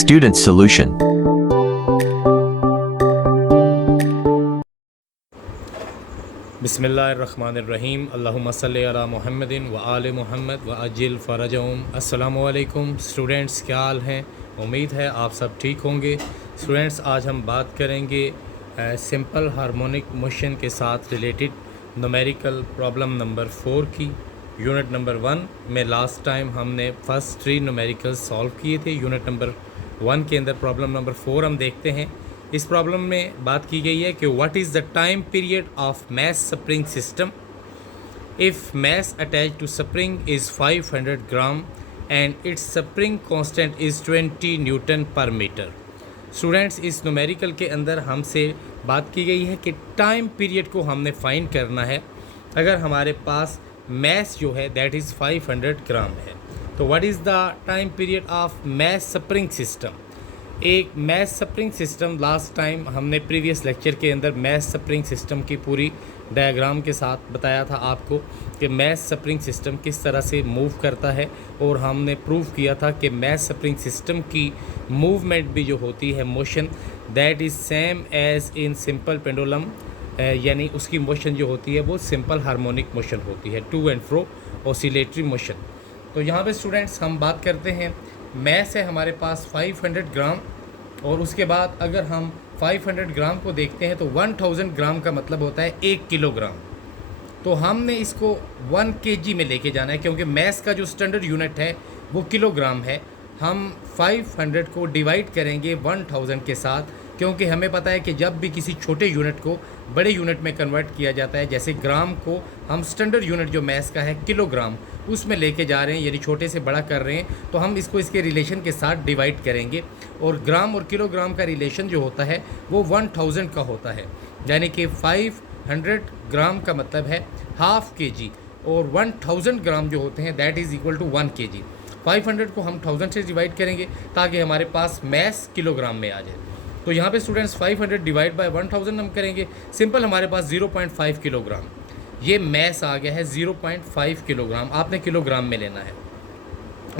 Student solution. बिस्मिल्लाहिर्रहमानिर्रहीम अल्लाहुम्मा सल्ली अला मुहम्मदिन व आले मुहम्मद व अजिल फ़रजहुम। अस्सलामु अलैकुम स्टूडेंट्स, क्या हाल हैं? उम्मीद है आप सब ठीक होंगे। स्टूडेंट्स, आज हम बात करेंगे सिंपल हार्मोनिक मोशन के साथ रिलेटेड न्यूमेरिकल प्रॉब्लम नंबर 4 की। यूनिट नंबर 1 में लास्ट टाइम हमने फर्स्ट 3 न्यूमेरिकल्स सॉल्व किए थे। यूनिट नंबर 1 के अंदर प्रॉब्लम नंबर 4 हम देखते हैं। इस प्रॉब्लम में बात की गई है कि what is the time period of mass spring system if mass attach to spring is 500 gram and it's spring constant is 20 newton per metre. Students, इस न्यूमेरिकल के अंदर हमसे बात की गई है कि टाइम पीरियड को हमने फाइंड करना है अगर हमारे पास मैस जो है दैट इज़ 500 ग्राम है। तो what is the time period of mass spring system. एक mass spring system last time हमने प्रीवियस लेक्चर के अंदर मैस स्प्रिंग सिस्टम की पूरी डायग्राम के साथ बताया था आपको कि मैस स्प्रिंग सिस्टम किस तरह से मूव करता है, और हमने प्रूव किया था कि मैस स्प्रिंग सिस्टम की मूवमेंट भी जो होती है motion that is same as in simple pendulum, यानी उसकी मोशन जो होती है वो सिंपल हार्मोनिक मोशन होती है, to and fro oscillatory motion. तो यहाँ पे स्टूडेंट्स हम बात करते हैं मैस है हमारे पास 500 ग्राम, और उसके बाद अगर हम 500 ग्राम को देखते हैं तो 1000 ग्राम का मतलब होता है 1 किलोग्राम। तो हमने इसको 1 केजी में लेके जाना है क्योंकि मैस का जो स्टैंडर्ड यूनिट है वो किलोग्राम है। हम 500 को डिवाइड करेंगे 1000 के साथ, क्योंकि हमें पता है कि जब भी किसी छोटे यूनिट को बड़े यूनिट में कन्वर्ट किया जाता है, जैसे ग्राम को हम स्टैंडर्ड यूनिट जो मैस का है किलोग्राम उसमें लेके जा रहे हैं, यानी छोटे से बड़ा कर रहे हैं, तो हम इसको इसके रिलेशन के साथ डिवाइड करेंगे। और ग्राम और किलोग्राम का रिलेशन जो होता है वो 1000 का होता है, यानी कि 500 ग्राम का मतलब है हाफ केजी, और 1000 ग्राम जो होते हैं that is equal to 1 kg. 500 को हम 1000 से डिवाइड करेंगे ताकि हमारे पास मैस किलोग्राम में आ जाए। तो यहाँ पे स्टूडेंट्स 500 डिवाइड बाय 1000 हम करेंगे, सिंपल हमारे पास 0.5 किलोग्राम ये मैस आ गया है। 0.5 किलोग्राम आपने किलोग्राम में लेना है।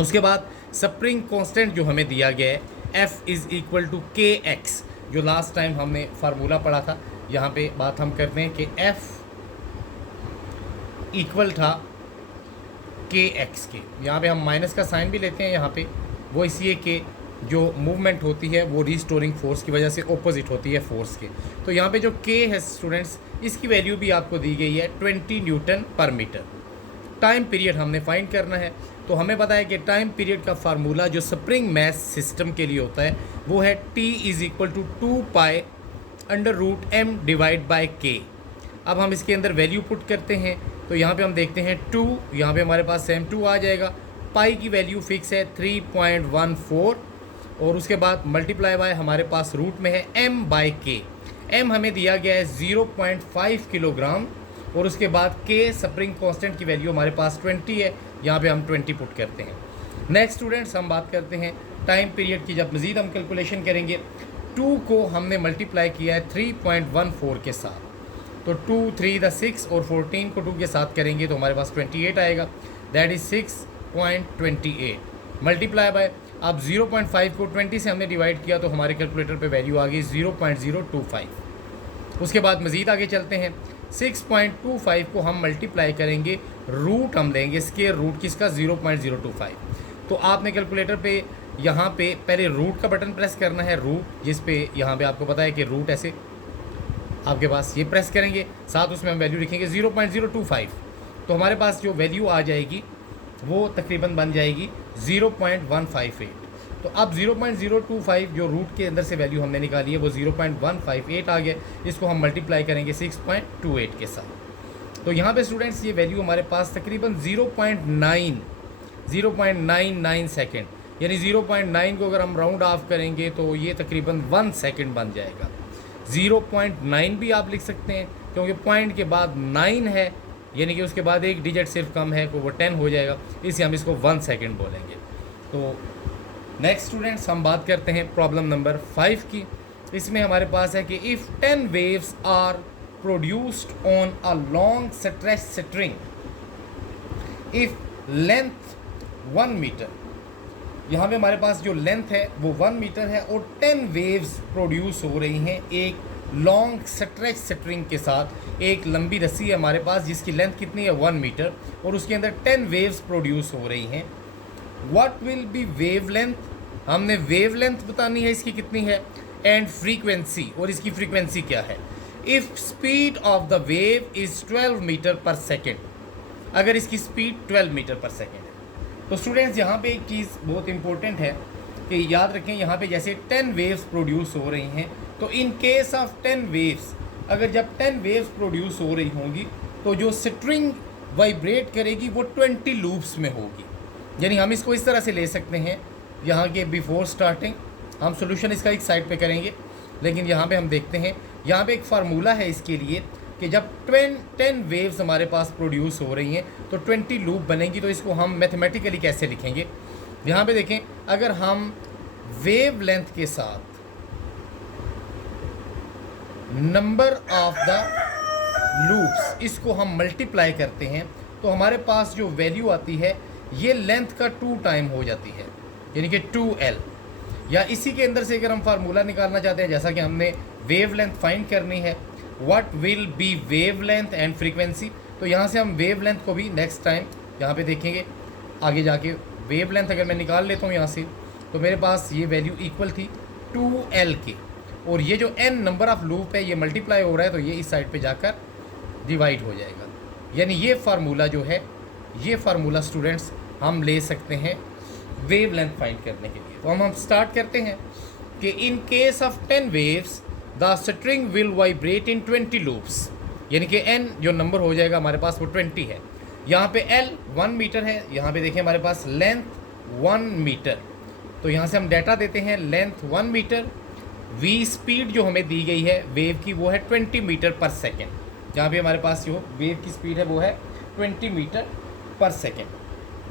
उसके बाद स्प्रिंग कांस्टेंट जो हमें दिया गया है F इज़ इक्वल टू के एक्स, जो लास्ट टाइम हमने फार्मूला पढ़ा था। यहाँ पे बात हम करते हैं कि F इक्वल था के एक्स के, यहाँ पे हम माइनस का साइन भी लेते हैं यहाँ पे, वो इसलिए कि जो मूवमेंट होती है वो रिस्टोरिंग फोर्स की वजह से ऑपोजिट होती है फोर्स के। तो यहाँ पे जो के है स्टूडेंट्स, इसकी वैल्यू भी आपको दी गई है 20 newton per metre. Time period हमने फाइंड करना है, तो हमें पता है कि टाइम पीरियड का फार्मूला जो स्प्रिंग मैस सिस्टम के लिए होता है वो है T is equal to 2π√m divide by k. अब हम इसके अंदर वैल्यू पुट करते हैं, तो यहाँ पे हम देखते हैं 2, यहाँ पे हमारे पास सेम 2 आ जाएगा। पाई की वैल्यू फिक्स है 3.14, और उसके बाद मल्टीप्लाई बाय हमारे पास रूट में है m बाय के। m हमें दिया गया है 0.5 किलोग्राम, और उसके बाद k स्प्रिंग कांस्टेंट की वैल्यू हमारे पास 20 है, यहाँ पे हम 20 पुट करते हैं। नेक्स्ट स्टूडेंट्स, हम बात करते हैं टाइम पीरियड की। जब मज़ीद हम कैलकुलेशन करेंगे, 2 को हमने मल्टीप्लाई किया है 3.14 के साथ, तो 2 3 द 6 और 14 को 2 के साथ करेंगे तो हमारे पास 28 आएगा, दैट इज़ 6.28 मल्टीप्लाई बाय। अब 0.5 को 20 से हमने डिवाइड किया तो हमारे कैलकुलेटर पे वैल्यू आ गई 0.025। उसके बाद मज़ीद आगे चलते हैं, 6.25 को हम मल्टीप्लाई करेंगे, रूट हम लेंगे स्क्वायर रूट किसका 0.025। तो आपने कैलकुलेटर पे यहाँ पे पहले रूट का बटन प्रेस करना है, रूट जिस पे यहाँ पे आपको पता है कि रूट ऐसे आपके पास ये प्रेस करेंगे, साथ उसमें हम वैल्यू लिखेंगे 0.025। तो हमारे पास जो वैल्यू आ जाएगी वो तकरीबन बन जाएगी 0.158। तो अब 0.025 जो रूट के अंदर से वैल्यू हमने निकाली है वो 0.158 आ गया। इसको हम मल्टीप्लाई करेंगे 6.28 के साथ, तो यहाँ पे स्टूडेंट्स ये वैल्यू हमारे पास तकरीबन 0.99 सेकेंड, यानी 0.9 को अगर हम राउंड ऑफ करेंगे तो ये तकरीबन 1 सेकेंड बन जाएगा। 0.9 भी आप लिख सकते हैं क्योंकि पॉइंट के बाद 9 है, यानी कि उसके बाद एक डिजिट सिर्फ कम है, तो वो 10 हो जाएगा, इसलिए हम इसको 1 सेकेंड बोलेंगे। तो नेक्स्ट स्टूडेंट्स, हम बात करते हैं प्रॉब्लम नंबर 5 की। इसमें हमारे पास है कि if 10 waves are produced on a long stretch string if length 1 metre, यहाँ पे हमारे पास जो लेंथ है वो 1 मीटर है और 10 वेव्स प्रोड्यूस हो रही हैं एक लॉन्ग स्ट्रेच स्ट्रिंग के साथ। एक लंबी रस्सी है हमारे पास जिसकी लेंथ कितनी है 1 मीटर और उसके अंदर 10 वेव्स प्रोड्यूस हो रही हैं। What will be wave length, हमने वेव लेंथ बतानी है इसकी कितनी है, एंड फ्रीक्वेंसी, और इसकी फ्रीक्वेंसी क्या है। If speed of the wave is 12 metre पर सेकेंड, अगर इसकी स्पीड 12 मीटर पर सेकेंड है तो स्टूडेंट्स यहाँ पे एक चीज़ बहुत इंपॉर्टेंट है कि याद रखें, यहाँ पे जैसे 10 वेव्स प्रोड्यूस हो रही हैं तो इन केस ऑफ 10 वेव्स, अगर जब 10 वेव्स प्रोड्यूस हो रही होंगी तो जो स्ट्रिंग वाइब्रेट करेगी वो 20 लूप्स में होगी। यानी हम इसको इस तरह से ले सकते हैं, यहाँ के बिफोर स्टार्टिंग हम सोल्यूशन इसका एक साइड पे करेंगे, लेकिन यहाँ पे हम देखते हैं यहाँ पे एक फार्मूला है इसके लिए कि जब 10 वेव्स हमारे पास प्रोड्यूस हो रही हैं तो 20 लूप बनेंगी। तो इसको हम मैथमेटिकली कैसे लिखेंगे, यहाँ पे देखें, अगर हम वेव लेंथ के साथ नंबर ऑफ द लूप्स इसको हम मल्टीप्लाई करते हैं तो हमारे पास जो वैल्यू आती है ये लेंथ का 2 टाइम हो जाती है, यानी कि 2L। या इसी के अंदर से अगर हम फार्मूला निकालना चाहते हैं, जैसा कि हमने वेव लेंथ फाइंड करनी है, what will be wave length and frequency, तो यहाँ से हम वेव लेंथ को भी नेक्स्ट टाइम यहाँ पे देखेंगे आगे जाके। वेव लेंथ अगर मैं निकाल लेता हूँ यहाँ से तो मेरे पास ये वैल्यू इक्वल थी 2L के, और ये जो n नंबर ऑफ लूप है ये मल्टीप्लाई हो रहा है तो ये इस साइड पे जाकर डिवाइड हो जाएगा। यानी ये फार्मूला जो है, ये फार्मूला स्टूडेंट्स हम ले सकते हैं वेव लेंथ फाइंड करने के लिए। तो हम स्टार्ट करते हैं कि in case of 10 waves the string will vibrate in 20 loops, यानी कि n जो नंबर हो जाएगा हमारे पास वो 20 है। यहाँ पे L 1 मीटर है, यहाँ पे देखें हमारे पास लेंथ 1 मीटर, तो यहाँ से हम डाटा देते हैं लेंथ 1 मीटर, v स्पीड जो हमें दी गई है वेव की वो है 20 मीटर पर सेकेंड। जहाँ पे हमारे पास जो वेव की स्पीड है वो है 20 मीटर पर सेकेंड।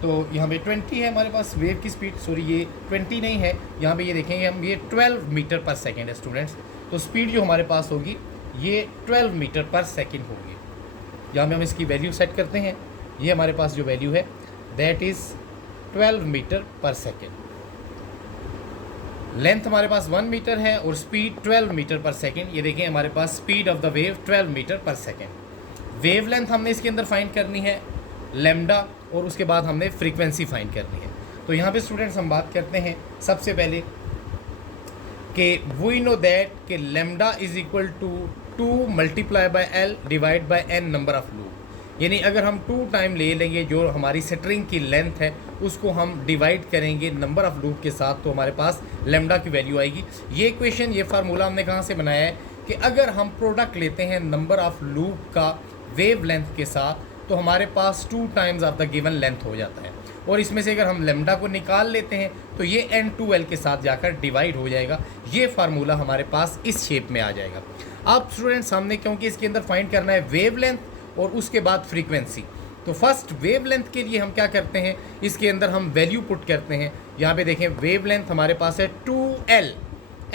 तो यहाँ पे 20 है हमारे पास वेव की स्पीड, सॉरी ये 20 नहीं है, यहाँ पे ये देखेंगे हम ये 12 मीटर पर सेकेंड है स्टूडेंट्स। तो स्पीड जो हमारे पास होगी ये 12 मीटर पर सेकेंड होगी। यहाँ पे हम इसकी वैल्यू सेट करते हैं, ये हमारे पास जो वैल्यू है दैट इज़ 12 मीटर पर सेकेंड। लेंथ हमारे पास 1 मीटर है और स्पीड 12 मीटर पर सेकेंड। ये देखें हमारे पास speed of the wave 12 metre पर सेकेंड। वेव लेंथ हमने इसके अंदर फाइंड करनी है लैम्डा, और उसके बाद हमने फ्रीक्वेंसी फाइंड करनी है। तो यहाँ पे स्टूडेंट्स हम बात करते हैं सबसे पहले कि वी नो दैट कि lambda is equal to 2 multiply by L divide by n number of loop. यानी अगर हम 2 टाइम ले लेंगे जो हमारी स्ट्रिंग की लेंथ है उसको हम डिवाइड करेंगे नंबर ऑफ लूप के साथ तो हमारे पास लैम्डा की वैल्यू आएगी। ये इक्वेशन, ये फार्मूला हमने कहाँ से बनाया है कि अगर हम प्रोडक्ट लेते हैं नंबर ऑफ लूप का वेव लेंथ के साथ तो हमारे पास 2 times of the given length हो जाता है, और इसमें से अगर हम लैम्डा को निकाल लेते हैं तो ये n2L के साथ जाकर डिवाइड हो जाएगा। ये फार्मूला हमारे पास इस शेप में आ जाएगा। अब स्टूडेंट्स हमने, क्योंकि इसके अंदर फाइंड करना है वेव लेंथ और उसके बाद फ्रीक्वेंसी, तो फर्स्ट वेव लेंथ के लिए हम क्या करते हैं, इसके अंदर हम वैल्यू पुट करते हैं। यहाँ पे देखें वेव लेंथ हमारे पास है 2L,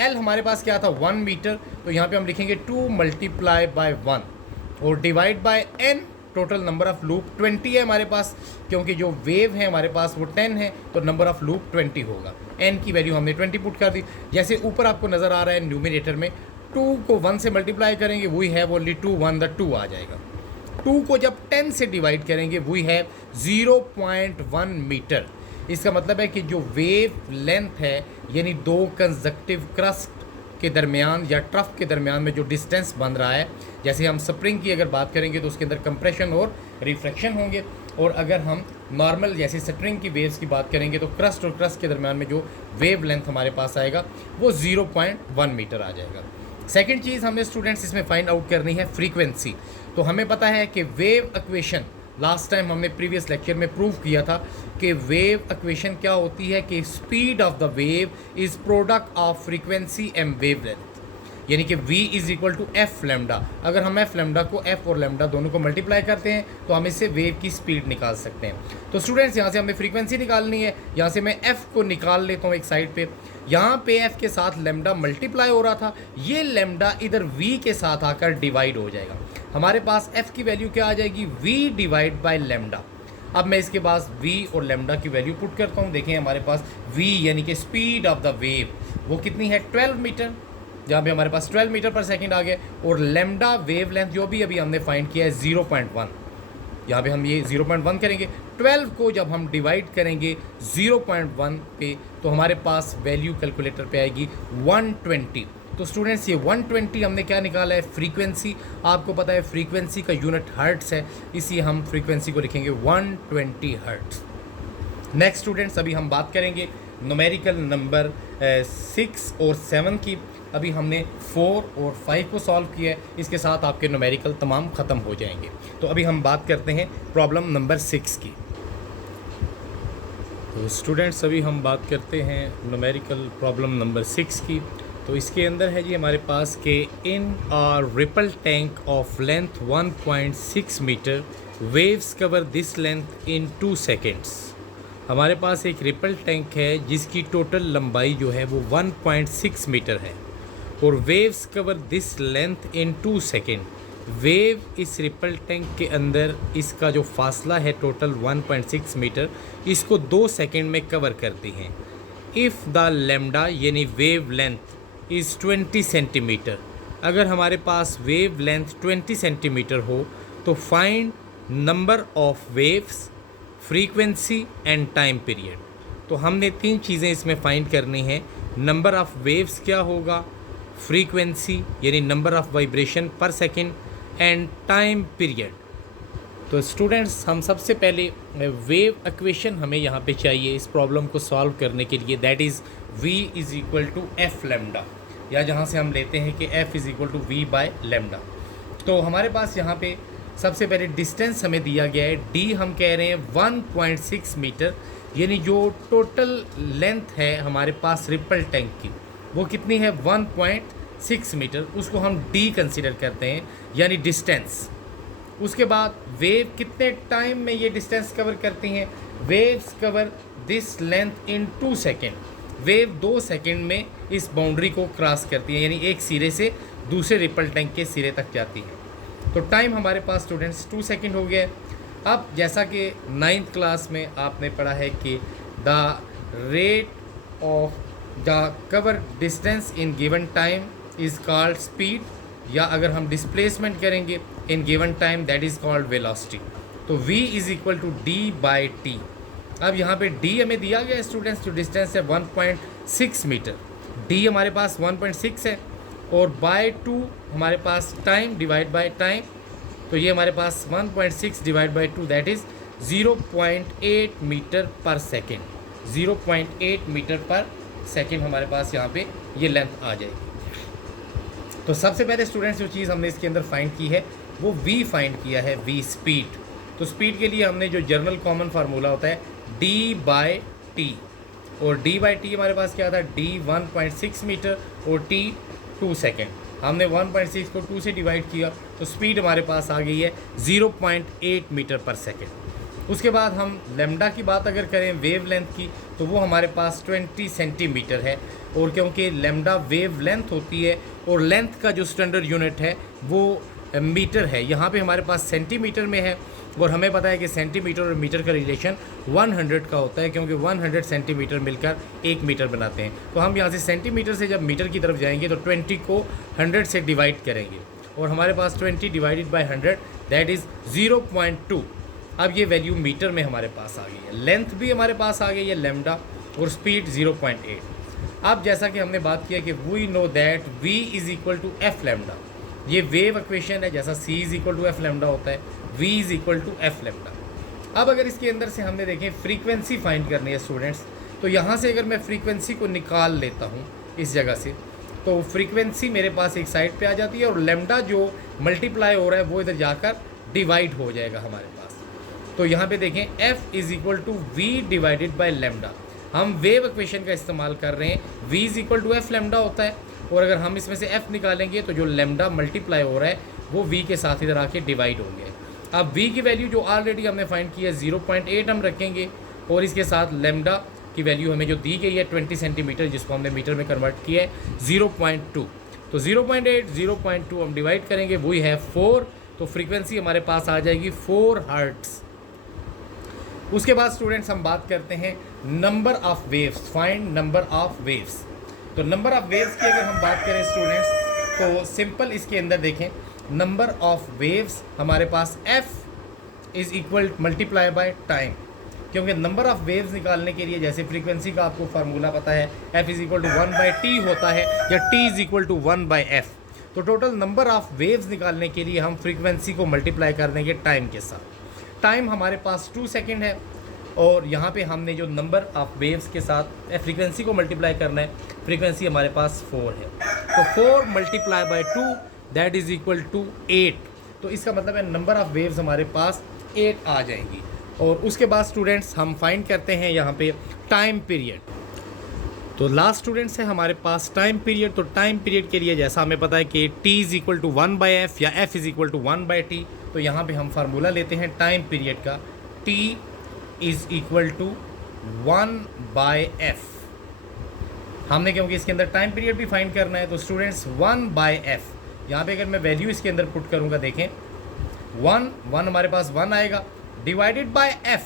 L हमारे पास क्या था 1 मीटर, तो यहाँ पे हम लिखेंगे 2 मल्टीप्लाई बाय 1 और divide by n, total number of loop 20 है हमारे पास, क्योंकि जो वेव है हमारे पास वो 10 है तो नंबर ऑफ लूप 20 होगा। n की वैल्यू हमने 20 पुट कर दी। जैसे ऊपर आपको नज़र आ रहा है न्यूमिनेटर में 2 को 1 से मल्टीप्लाई करेंगे वही है ओनली 2 1 द 2 आ जाएगा। 2 को जब 10 से डिवाइड करेंगे वही है 0.1 मीटर। इसका मतलब है कि जो वेव लेंथ है यानी 2 कंजक्टिव क्रस्ट के दरमियान या ट्रफ के दरमियान में जो डिस्टेंस बन रहा है, जैसे हम स्प्रिंग की अगर बात करेंगे तो उसके अंदर कंप्रेशन और रिफ्रैक्शन होंगे, और अगर हम नॉर्मल जैसे स्ट्रिंग की वेव्स की बात करेंगे तो क्रस्ट और क्रस्ट के दरमियान में जो वेव लेंथ हमारे पास आएगा वो 0.1 मीटर आ जाएगा। सेकंड चीज़ हमने स्टूडेंट्स इसमें फाइंड आउट करनी है फ्रीक्वेंसी। तो हमें पता है कि वेव इक्वेशन लास्ट टाइम हमने प्रीवियस लेक्चर में प्रूव किया था कि वेव इक्वेशन क्या होती है कि speed of the wave is product of frequency and wavelength, यानी कि v is equal to F lambda. अगर हम एफ लेमडा को f और लेमडा दोनों को मल्टीप्लाई करते हैं तो हम इससे वेव की स्पीड निकाल सकते हैं। तो स्टूडेंट्स यहाँ से हमें फ्रीक्वेंसी निकालनी है, यहाँ से मैं f को निकाल लेता हूँ एक साइड पे। यहाँ पे f के साथ लेमडा मल्टीप्लाई हो रहा था, ये लेमडा इधर v के साथ आकर डिवाइड हो जाएगा। हमारे पास f की वैल्यू क्या आ जाएगी, v डिवाइड बाय लेमडा। अब मैं इसके पास v और लैम्डा की वैल्यू पुट करता हूँ। देखें हमारे पास v यानी कि स्पीड ऑफ द वेव वो कितनी है 12 मीटर, जहाँ पे हमारे पास 12 मीटर पर सेकंड आ गया, और लैम्डा वेव लेंथ जो भी अभी हमने फाइंड किया है 0.1, यहाँ पे हम ये 0.1 करेंगे। 12 को जब हम डिवाइड करेंगे 0.1 पे तो हमारे पास वैल्यू कैलकुलेटर पे आएगी 120। तो स्टूडेंट्स ये 120 हमने क्या निकाला है, फ्रीक्वेंसी। आपको पता है फ्रीक्वेंसी का यूनिट हर्ट्स है, इसी हम फ्रीक्वेंसी को लिखेंगे 120 हर्ट्स। नेक्स्ट स्टूडेंट्स अभी हम बात करेंगे न्यूमेरिकल नंबर 6 और 7 की। अभी हमने 4 और 5 को सॉल्व किया है, इसके साथ आपके न्यूमेरिकल तमाम ख़त्म हो जाएंगे। तो अभी हम बात करते हैं प्रॉब्लम नंबर 6 की। तो स्टूडेंट्स अभी हम बात करते हैं न्यूमेरिकल प्रॉब्लम नंबर 6 की। तो इसके अंदर है जी हमारे पास कि in a ripple tank of length 1.6 metre waves cover this length in 2 seconds. हमारे पास एक रिपल टैंक है जिसकी टोटल लंबाई जो है वो 1.6 मीटर है और waves cover this length in 2 second. Wave इस रिपल टैंक के अंदर इसका जो फासला है टोटल 1.6 मीटर, इसको 2 सेकेंड में कवर करती हैं। इफ़ द लैम्डा यानी वेव लेंथ इज़ 20 सेंटीमीटर, अगर हमारे पास वेव लेंथ 20 सेंटीमीटर हो तो find number of waves, frequency and time period. तो हमने 3 चीज़ें इसमें फाइंड करनी हैं। नंबर ऑफ़ वेव्स क्या होगा, फ्रीक्वेंसी यानी नंबर ऑफ़ वाइब्रेशन पर सेकेंड, एंड टाइम पीरियड। तो स्टूडेंट्स हम सबसे पहले वेव इक्वेशन हमें यहाँ पे चाहिए इस प्रॉब्लम को सॉल्व करने के लिए, that is v is equal to f lambda, या जहाँ से हम लेते हैं कि f is equal to v by lambda. तो हमारे पास यहाँ पे सबसे पहले डिस्टेंस हमें दिया गया है, d हम कह रहे हैं 1.6 मीटर, यानी जो टोटल लेंथ है हमारे पास रिपल टैंक की वो कितनी है 1.6 मीटर, उसको हम d कंसीडर करते हैं यानी डिस्टेंस। उसके बाद वेव कितने टाइम में ये डिस्टेंस कवर करती हैं, waves cover this length in 2 second. Wave 2 second में इस बाउंड्री को क्रॉस करती है, यानी एक सिरे से दूसरे रिपल टैंक के सिरे तक जाती है। तो टाइम हमारे पास स्टूडेंट्स 2 सेकेंड हो गया। अब जैसा कि 9th क्लास में आपने पढ़ा है कि the rate of the cover distance in given time is called speed, या अगर हम डिस्प्लेसमेंट करेंगे in given time that is called velocity. तो v is equal to d by t. अब यहाँ पे d हमें दिया गया है स्टूडेंट्स, जो डिस्टेंस है 1.6 मीटर, d हमारे पास 1.6 है, और बाय 2 हमारे पास टाइम डिवाइड बाय टाइम, तो ये हमारे पास 1.6 divide by 2 that is 0.8 metre पर सेकेंड। 0.8 मीटर पर सेकेंड हमारे पास यहाँ पे ये लेंथ आ जाएगी। तो सबसे पहले स्टूडेंट्स जो चीज़ हमने इसके अंदर फाइंड की है वो v फाइंड किया है, v स्पीड। तो स्पीड के लिए हमने जो जनरल कॉमन फार्मूला होता है d बाई टी, और d बाई टी हमारे पास क्या था, d 1.6 मीटर और t 2 सेकेंड। हमने 1.6 को 2 से डिवाइड किया तो स्पीड हमारे पास आ गई है 0.8 मीटर पर सेकेंड। उसके बाद हम लेम्डा की बात अगर करें वेव लेंथ की, तो वो हमारे पास 20 सेंटीमीटर है, और क्योंकि लेम्डा वेव लेंथ होती है और लेंथ का जो स्टैंडर्ड यूनिट है वो मीटर है, यहाँ पे हमारे पास सेंटीमीटर में है, और हमें पता है कि सेंटीमीटर और मीटर का रिलेशन 100 का होता है, क्योंकि 100 सेंटीमीटर मिलकर 1 मीटर बनाते हैं। तो हम यहाँ से सेंटीमीटर से जब मीटर की तरफ जाएंगे तो 20 को 100 से डिवाइड करेंगे, और हमारे पास 20 डिवाइडेड बाई 100 दैट इज़ 0.2। अब ये वैल्यू मीटर में हमारे पास आ गई है, लेंथ भी हमारे पास आ गई है लेम्डा, और स्पीड 0.8। अब जैसा कि हमने बात किया कि we know that v is equal to f lambda, ये वेव इक्वेशन है, जैसा c is equal to f lambda होता है, v is equal to f lambda. अब अगर इसके अंदर से हमने देखें फ्रीक्वेंसी फाइंड करनी है स्टूडेंट्स, तो यहाँ से अगर मैं फ्रीक्वेंसी को निकाल लेता हूँ इस जगह से, तो फ्रीक्वेंसी मेरे पास एक साइड पे आ जाती है, और लेम्डा जो मल्टीप्लाई हो रहा है वो इधर जाकर डिवाइड हो जाएगा हमारे पास। तो यहाँ पे देखें f is equal to v divided by lambda, हम वेव इक्वेशन का इस्तेमाल कर रहे हैं, v is equal to f lambda होता है, और अगर हम इसमें से f निकालेंगे तो जो लेम्डा मल्टीप्लाई हो रहा है वो v के साथ इधर आके डिवाइड होंगे। अब v की वैल्यू जो ऑलरेडी हमने फाइंड की है 0.8 हम रखेंगे, और इसके साथ लेम्डा की वैल्यू हमें जो दी गई है 20 सेंटीमीटर, जिसको हमने मीटर में कन्वर्ट किया है 0.2। तो 0.8 0.2 हम डिवाइड करेंगे, वही है 4, तो फ्रीक्वेंसी हमारे पास आ जाएगी 4 हर्ट्स। उसके बाद स्टूडेंट्स हम बात करते हैं number of waves, find number of waves. तो नंबर ऑफ वेव्स की अगर हम बात करें स्टूडेंट्स, तो सिंपल इसके अंदर देखें, नंबर ऑफ वेव्स हमारे पास f is equal multiply by time, क्योंकि नंबर ऑफ वेव्स निकालने के लिए जैसे फ्रीक्वेंसी का आपको फार्मूला पता है, f is equal to 1/t होता है या t is equal to 1/f। तो टोटल नंबर ऑफ वेव्स निकालने के लिए हम फ्रीक्वेंसी को मल्टीप्लाई कर देंगे टाइम के साथ। टाइम हमारे पास 2 सेकेंड है और यहाँ पे हमने जो नंबर ऑफ वेव्स के साथ फ्रीक्वेंसी को मल्टीप्लाई करना है, फ्रीक्वेंसी हमारे पास 4 है, तो 4 multiply by 2 that is equal to 8। तो इसका मतलब है नंबर ऑफ वेव्स हमारे पास 8 आ जाएंगी। और उसके बाद स्टूडेंट्स हम फाइंड करते हैं यहाँ पे टाइम पीरियड। तो लास्ट स्टूडेंट्स है हमारे पास टाइम पीरियड। तो टाइम पीरियड के लिए जैसा हमें पता है कि t is equal to 1/f या f is equal to 1/t, तो यहाँ पे हम फार्मूला लेते हैं टाइम पीरियड का, t is equal to 1/f। हमने क्योंकि इसके अंदर टाइम पीरियड भी फाइंड करना है, तो स्टूडेंट्स 1/f, यहाँ पे अगर मैं वैल्यू इसके अंदर पुट करूँगा, देखें 1 हमारे पास 1 आएगा, डिवाइडेड बाय f,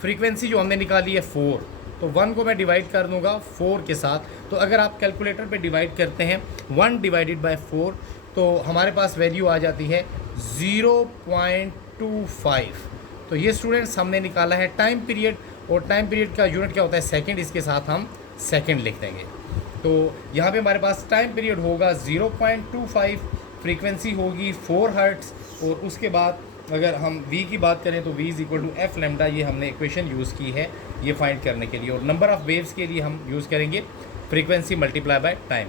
फ्रीक्वेंसी जो हमने निकाली है 4, तो 1 को मैं डिवाइड कर दूंगा 4 के साथ। तो अगर आप कैलकुलेटर पे डिवाइड करते हैं 1 डिवाइडेड बाय 4, तो हमारे पास वैल्यू आ जाती है 0.25। तो ये स्टूडेंट्स हमने निकाला है टाइम पीरियड, और टाइम पीरियड का यूनिट क्या होता है, सेकंड, इसके साथ हम सेकंड लिख देंगे। तो यहाँ पे हमारे पास टाइम पीरियड होगा 0.25, फ्रीक्वेंसी होगी 4 हर्ट्ज़, और उसके बाद अगर हम v की बात करें तो v is equal to F lambda, ये हमने इक्वेशन यूज़ की है ये फाइंड करने के लिए। और नंबर ऑफ़ वेव्स के लिए हम यूज़ करेंगे फ्रीक्वेंसी मल्टीप्लाई बाय टाइम।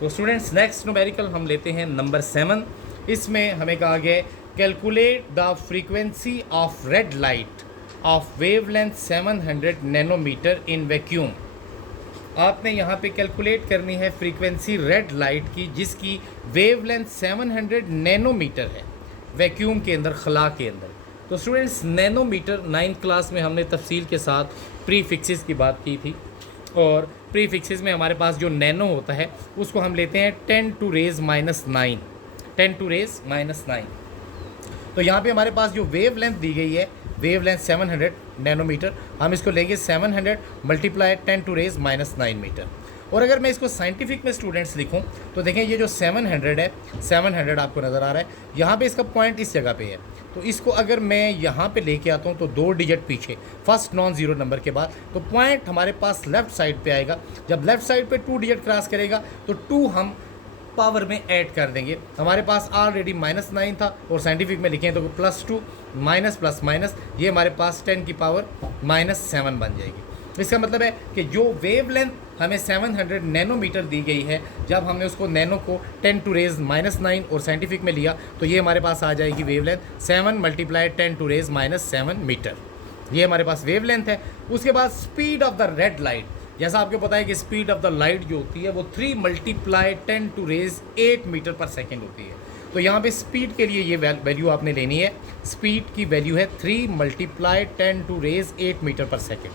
तो स्टूडेंट्स नेक्स्ट न्यूमेरिकल हम लेते हैं नंबर 7। इसमें हमें कहा गया calculate the frequency of red light of wavelength 700 nanometre in vacuum. आपने यहाँ पे कैलकुलेट करनी है फ्रीक्वेंसी रेड लाइट की जिसकी वेवलेंथ 700 नैनोमीटर है वैक्यूम के अंदर, खला के अंदर। तो स्टूडेंट्स नैनोमीटर 9th क्लास में हमने तफसील के साथ प्री फिक्सेस की बात की थी, और प्री फिक्सेस में हमारे पास जो नैनो होता है उसको हम लेते हैं 10 टू रेज़ -9, 10 टू रेज़ -9। तो यहाँ पे हमारे पास जो वेव लेंथ दी गई है, वेव लेंथ 700 नैनोमीटर, हम इसको लेंगे 700 मल्टीप्लाई 10 टू रेज़ -9 मीटर। और अगर मैं इसको साइंटिफिक में स्टूडेंट्स लिखूं तो देखें ये जो 700 है, 700 आपको नज़र आ रहा है, यहाँ पे इसका पॉइंट इस जगह पे है। तो इसको अगर मैं यहाँ पे लेके आता हूँ तो 2 डिजिट पीछे, फर्स्ट नॉन ज़ीरो नंबर के बाद, तो पॉइंट हमारे पास लेफ़्ट साइड पे आएगा। जब लेफ़्ट साइड पे 2 डिजिट क्रॉस करेगा तो 2 हम पावर में ऐड कर देंगे। हमारे पास ऑलरेडी -9 था और साइंटिफिक में लिखें तो +2 माइनस प्लस माइनस, ये हमारे पास 10 की पावर -7 बन जाएगी। इसका मतलब है कि जो वेव लेंथ हमें 700 नैनोमीटर दी गई है, जब हमने उसको नैनो को 10 टू रेज़ -9 और साइंटिफिक में लिया तो ये हमारे पास आ जाएगी wavelength 7 multiply 10 to raise -7 metre. ये हमारे पास वेव लेंथ है। उसके बाद speed of the red light, जैसा आपको पता है कि स्पीड ऑफ द लाइट जो होती है वो 3 मल्टीप्लाई 10 टू रेज़ 8 मीटर पर सेकेंड होती है। तो यहाँ पे स्पीड के लिए ये वैल्यू आपने लेनी है, स्पीड की वैल्यू है 3 मल्टीप्लाई 10 टू रेज़ 8 मीटर पर सेकेंड।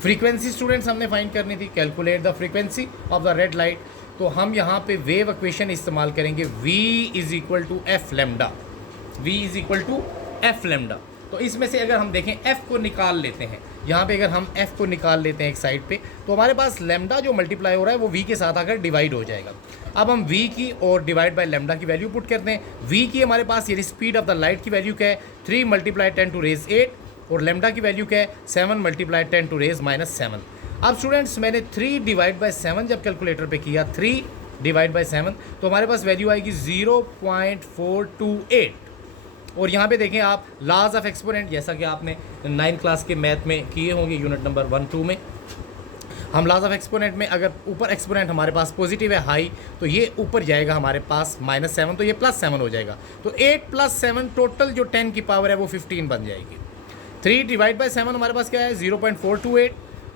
फ्रीक्वेंसी स्टूडेंट्स हमने फाइंड करनी थी, calculate the frequency of the red light. तो हम यहाँ पे वेव इक्वेशन इस्तेमाल करेंगे, v is equal to F lambda, v is equal to F lambda. तो इसमें से अगर हम देखें f को निकाल लेते हैं, यहाँ पे अगर हम f को निकाल लेते हैं एक साइड पे, तो हमारे पास लेमडा जो मल्टीप्लाई हो रहा है वो v के साथ आकर डिवाइड हो जाएगा। अब हम v की और डिवाइड बाय लेमडा की वैल्यू पुट करते हैं। v की हमारे पास यानी स्पीड ऑफ द लाइट की वैल्यू क्या है, 3 मल्टीप्लाई 10 टू रेज़ 8, और लेमडा की वैल्यू क्या है, 7 मल्टीप्लाई 10 टू रेज़ -7। अब स्टूडेंट्स मैंने 3 डिवाइड बाय 7 जब कैलकुलेटर पे किया, 3 डिवाइड बाय 7, तो हमारे पास वैल्यू आएगी 0.428। और यहाँ पे देखें आप लॉज ऑफ एक्सपोनेंट, जैसा कि आपने 9th क्लास के मैथ में किए होंगे यूनिट नंबर 1-2 में, हम लॉज ऑफ एक्सपोनेंट में अगर ऊपर एक्सपोनेंट हमारे पास पॉजिटिव है हाई, तो ये ऊपर जाएगा हमारे पास -7, तो ये +7 हो जाएगा। तो 8 + 7 टोटल जो 10 की पावर है वो 15 बन जाएगी। 3 डिवाइड बाय 7 हमारे पास क्या है, 0.428,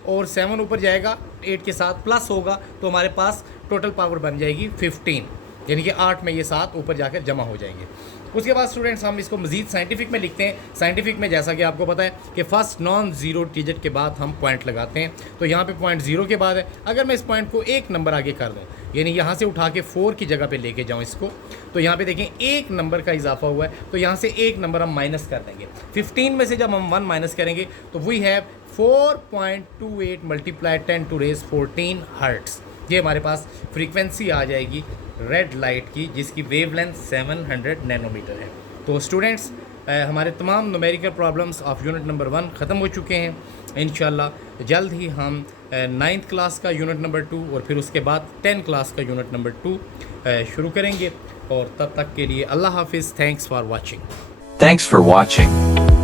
और 7 ऊपर जाएगा 8 के साथ प्लस होगा, तो हमारे पास टोटल पावर बन जाएगी 15। यानी कि 8 में ये 7 ऊपर जाकर जमा हो जाएंगे। उसके बाद स्टूडेंट्स हम इसको मज़ीद साइंटिफिक में लिखते हैं। साइंटिफिक में जैसा कि आपको पता है कि फर्स्ट नॉन ज़ीरो डिजिट के बाद हम पॉइंट लगाते हैं, तो यहाँ पे पॉइंट 0 के बाद है। अगर मैं इस पॉइंट को एक नंबर आगे कर दूँ, यानी यहाँ से उठा के 4 की जगह पे लेके जाऊँ इसको, तो यहाँ पे देखें एक नंबर का इजाफा हुआ है, तो यहाँ से एक नंबर हम माइनस कर देंगे। 15 में से जब हम 1 माइनस करेंगे तो we have 4.28 multiply 10 to raise 14 hertz. ये हमारे पास फ्रीक्वेंसी आ जाएगी रेड लाइट की, जिसकी वेवलेंथ 700 नैनोमीटर है। तो स्टूडेंट्स हमारे तमाम numerical problems of unit number 1 ख़त्म हो चुके हैं। इंशाल्लाह जल्द ही हम 9th क्लास का यूनिट नंबर 2 और फिर उसके बाद 10 क्लास का यूनिट नंबर 2 शुरू करेंगे। और तब तक के लिए अल्लाह हाफिज़। Thanks for watching. Thanks for watching.